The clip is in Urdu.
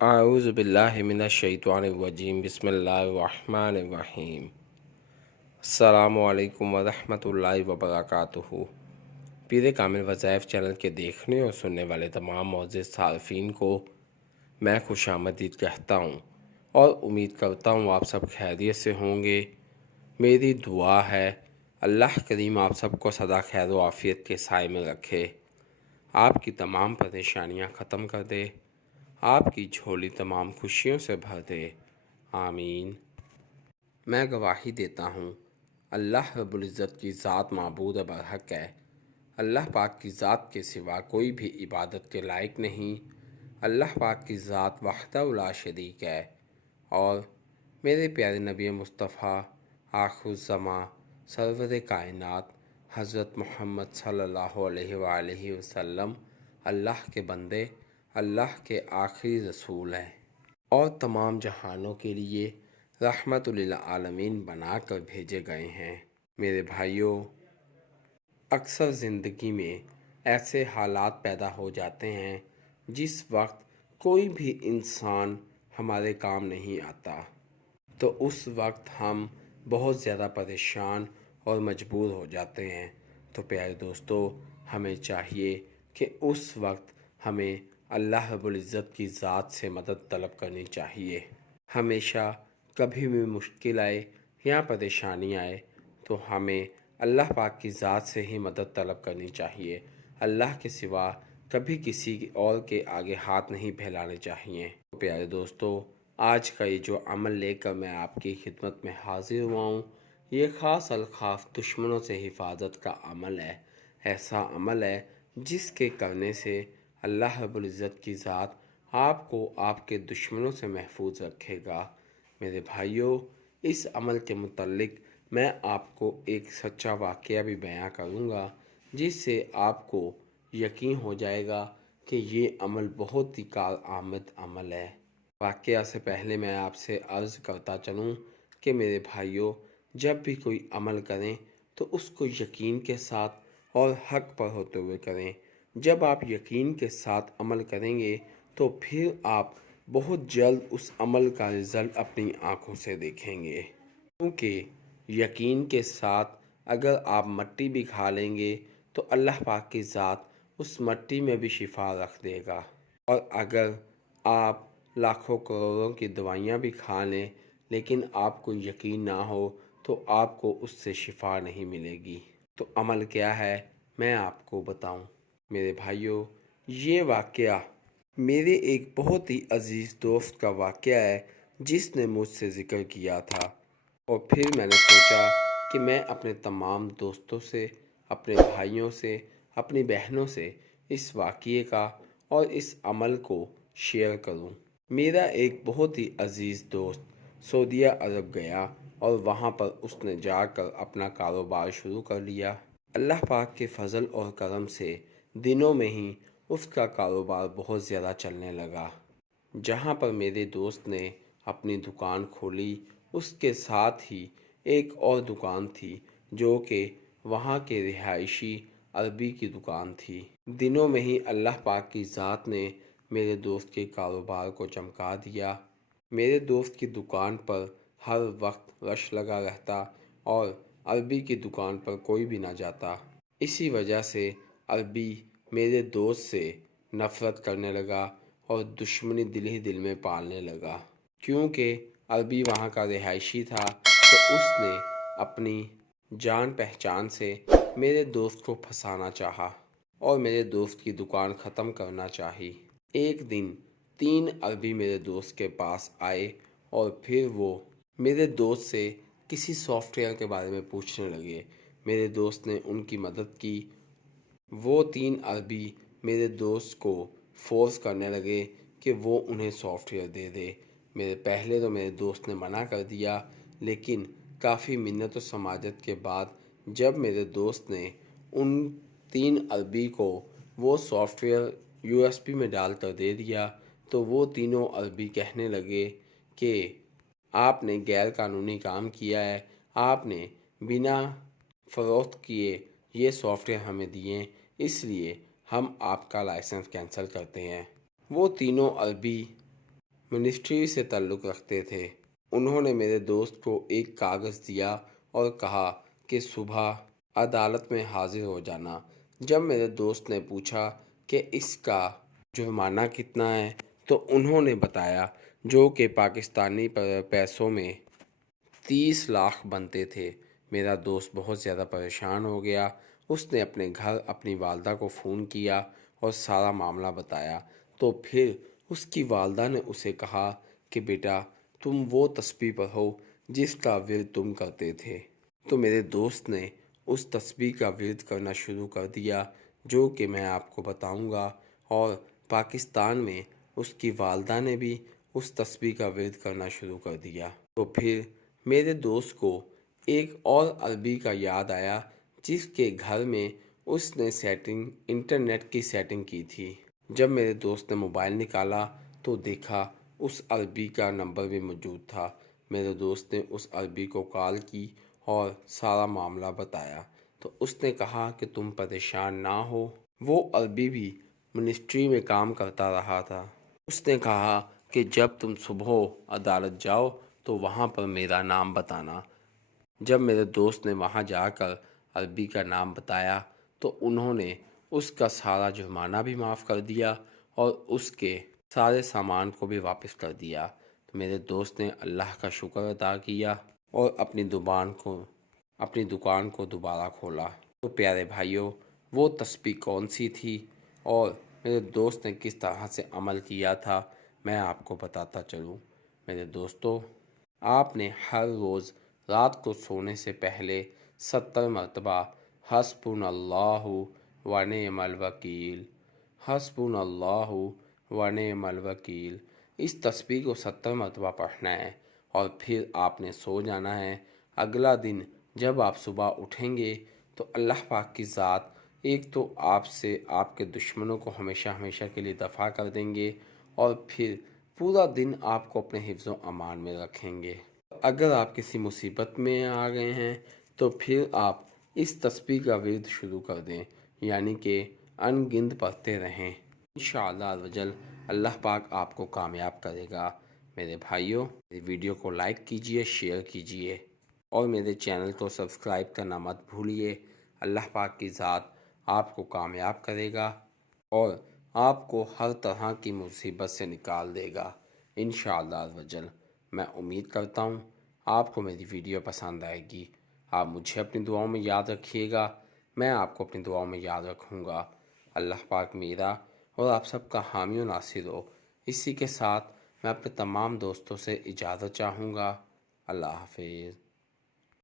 اعوذ باللہ من الشیطان الرجیم بسم اللہ الرحمن الرحیم۔ السلام علیکم ورحمۃ اللہ وبرکاتہ۔ پیر کامل وظائف چینل کے دیکھنے اور سننے والے تمام معزز صارفین کو میں خوش آمدید کہتا ہوں اور امید کرتا ہوں آپ سب خیریت سے ہوں گے۔ میری دعا ہے اللہ کریم آپ سب کو سدا خیر و عافیت کے سائے میں رکھے، آپ کی تمام پریشانیاں ختم کر دے، آپ کی جھولی تمام خوشیوں سے بھر دے، آمین۔ میں گواہی دیتا ہوں اللہ رب العزت کی ذات معبود برحق ہے، اللہ پاک کی ذات کے سوا کوئی بھی عبادت کے لائق نہیں، اللہ پاک کی ذات وحدہ لا شریک ہے، اور میرے پیارے نبی مصطفیٰ آخر الزماں سرور کائنات حضرت محمد صلی اللہ علیہ وآلہ وسلم اللہ کے بندے، اللہ کے آخری رسول ہیں اور تمام جہانوں کے لیے رحمت للعالمین بنا کر بھیجے گئے ہیں۔ میرے بھائیوں، اکثر زندگی میں ایسے حالات پیدا ہو جاتے ہیں جس وقت کوئی بھی انسان ہمارے کام نہیں آتا، تو اس وقت ہم بہت زیادہ پریشان اور مجبور ہو جاتے ہیں۔ تو پیارے دوستو، ہمیں چاہیے کہ اس وقت ہمیں اللہ رب العزت کی ذات سے مدد طلب کرنی چاہیے۔ ہمیشہ کبھی بھی مشکل آئے یا پریشانی آئے تو ہمیں اللہ پاک کی ذات سے ہی مدد طلب کرنی چاہیے، اللہ کے سوا کبھی کسی اور کے آگے ہاتھ نہیں پھیلانے چاہیے۔ پیارے دوستو، آج کا یہ جو عمل لے کر میں آپ کی خدمت میں حاضر ہوا ہوں، یہ خاص الخاص دشمنوں سے حفاظت کا عمل ہے۔ ایسا عمل ہے جس کے کرنے سے اللہ رب العزت کی ذات آپ کو آپ کے دشمنوں سے محفوظ رکھے گا۔ میرے بھائیوں، اس عمل کے متعلق میں آپ کو ایک سچا واقعہ بھی بیان کروں گا جس سے آپ کو یقین ہو جائے گا کہ یہ عمل بہت ہی کارآمد عمل ہے۔ واقعہ سے پہلے میں آپ سے عرض کرتا چلوں کہ میرے بھائیوں، جب بھی کوئی عمل کریں تو اس کو یقین کے ساتھ اور حق پر ہوتے ہوئے کریں۔ جب آپ یقین کے ساتھ عمل کریں گے تو پھر آپ بہت جلد اس عمل کا رزلٹ اپنی آنکھوں سے دیکھیں گے، کیونکہ یقین کے ساتھ اگر آپ مٹی بھی کھا لیں گے تو اللہ پاک کی ذات اس مٹی میں بھی شفا رکھ دے گا، اور اگر آپ لاکھوں کروڑوں کی دوائیاں بھی کھا لیں لیکن آپ کو یقین نہ ہو تو آپ کو اس سے شفا نہیں ملے گی۔ تو عمل کیا ہے میں آپ کو بتاؤں۔ میرے بھائیوں، یہ واقعہ میرے ایک بہت ہی عزیز دوست کا واقعہ ہے جس نے مجھ سے ذکر کیا تھا، اور پھر میں نے سوچا کہ میں اپنے تمام دوستوں سے، اپنے بھائیوں سے، اپنی بہنوں سے اس واقعے کا اور اس عمل کو شیئر کروں۔ میرا ایک بہت ہی عزیز دوست سعودیہ عرب گیا اور وہاں پر اس نے جا کر اپنا کاروبار شروع کر لیا۔ اللہ پاک کے فضل اور کرم سے دنوں میں ہی اس کا کاروبار بہت زیادہ چلنے لگا۔ جہاں پر میرے دوست نے اپنی دکان کھولی، اس کے ساتھ ہی ایک اور دکان تھی جو کہ وہاں کے رہائشی عربی کی دکان تھی۔ دنوں میں ہی اللہ پاک کی ذات نے میرے دوست کے کاروبار کو چمکا دیا۔ میرے دوست کی دکان پر ہر وقت رش لگا رہتا اور عربی کی دکان پر کوئی بھی نہ جاتا۔ اسی وجہ سے عربی میرے دوست سے نفرت کرنے لگا اور دشمنی دل ہی دل میں پالنے لگا، کیونکہ عربی وہاں کا رہائشی تھا تو اس نے اپنی جان پہچان سے میرے دوست کو پھنسانا چاہا اور میرے دوست کی دکان ختم کرنا چاہی۔ ایک دن 3 عربی میرے دوست کے پاس آئے اور پھر وہ میرے دوست سے کسی سافٹ ویئر کے بارے میں پوچھنے لگے۔ میرے دوست نے ان کی مدد کی۔ وہ 3 عربی میرے دوست کو فورس کرنے لگے کہ وہ انہیں سافٹ ویئر دے دے۔ پہلے تو میرے دوست نے منع کر دیا، لیکن کافی منت و سماجت کے بعد جب میرے دوست نے ان 3 عربی کو وہ سافٹ ویئر USB میں ڈال کر دے دیا تو وہ تینوں عربی کہنے لگے کہ آپ نے غیر قانونی کام کیا ہے، آپ نے بنا فروخت کیے یہ سافٹ ویئر ہمیں دیے، اس لیے ہم آپ کا لائسنس کینسل کرتے ہیں۔ وہ تینوں عربی منسٹری سے تعلق رکھتے تھے۔ انہوں نے میرے دوست کو ایک کاغذ دیا اور کہا کہ صبح عدالت میں حاضر ہو جانا۔ جب میرے دوست نے پوچھا کہ اس کا جرمانہ کتنا ہے تو انہوں نے بتایا، جو کہ پاکستانی پیسوں میں 30 لاکھ بنتے تھے۔ میرا دوست بہت زیادہ پریشان ہو گیا۔ اس نے اپنے گھر اپنی والدہ کو فون کیا اور سارا معاملہ بتایا، تو پھر اس کی والدہ نے اسے کہا کہ بیٹا تم وہ تسبیح پڑھو جس کا ورد تم کرتے تھے۔ تو میرے دوست نے اس تسبیح کا ورد کرنا شروع کر دیا، جو کہ میں آپ کو بتاؤں گا، اور پاکستان میں اس کی والدہ نے بھی اس تسبیح کا ورد کرنا شروع کر دیا۔ تو پھر میرے دوست کو ایک اور عربی کا یاد آیا جس کے گھر میں اس نے انٹرنیٹ کی سیٹنگ کی تھی۔ جب میرے دوست نے موبائل نکالا تو دیکھا اس عربی کا نمبر بھی موجود تھا۔ میرے دوست نے اس عربی کو کال کی اور سارا معاملہ بتایا، تو اس نے کہا کہ تم پریشان نہ ہو، وہ عربی بھی منسٹری میں کام کرتا رہا تھا۔ اس نے کہا کہ جب تم صبح عدالت جاؤ تو وہاں پر میرا نام بتانا۔ جب میرے دوست نے وہاں جا کر عربی کا نام بتایا تو انہوں نے اس کا سارا جرمانہ بھی معاف کر دیا اور اس کے سارے سامان کو بھی واپس کر دیا۔ تو میرے دوست نے اللہ کا شکر ادا کیا اور اپنی دکان کو دوبارہ کھولا۔ تو پیارے بھائیوں، وہ تسبیح کون سی تھی اور میرے دوست نے کس طرح سے عمل کیا تھا، میں آپ کو بتاتا چلوں۔ میرے دوستو، آپ نے ہر روز رات کو سونے سے پہلے 70 مرتبہ حسبنا اللہ و نعم الوکیل، حسبنا اللہ و نعم الوکیل، اس تسبیح کو 70 مرتبہ پڑھنا ہے، اور پھر آپ نے سو جانا ہے۔ اگلا دن جب آپ صبح اٹھیں گے تو اللہ پاک کی ذات ایک تو آپ سے آپ کے دشمنوں کو ہمیشہ ہمیشہ کے لیے دفع کر دیں گے، اور پھر پورا دن آپ کو اپنے حفظ و امان میں رکھیں گے۔ اگر آپ کسی مصیبت میں آ گئے ہیں تو پھر آپ اس تسبیح کا ورد شروع کر دیں، یعنی کہ ان گنت پڑھتے رہیں۔ انشاءاللہ عزوجل اللہ پاک آپ کو کامیاب کرے گا۔ میرے بھائیوں، میری ویڈیو کو لائک کیجئے، شیئر کیجئے اور میرے چینل کو سبسکرائب کرنا مت بھولیے۔ اللہ پاک کی ذات آپ کو کامیاب کرے گا اور آپ کو ہر طرح کی مصیبت سے نکال دے گا انشاءاللہ عزوجل۔ میں امید کرتا ہوں آپ کو میری ویڈیو پسند آئے گی۔ آپ مجھے اپنی دعاؤں میں یاد رکھیے گا، میں آپ کو اپنی دعاؤں میں یاد رکھوں گا۔ اللہ پاک میرا اور آپ سب کا حامی و ناصر ہو۔ اسی کے ساتھ میں اپنے تمام دوستوں سے اجازت چاہوں گا۔ اللہ حافظ۔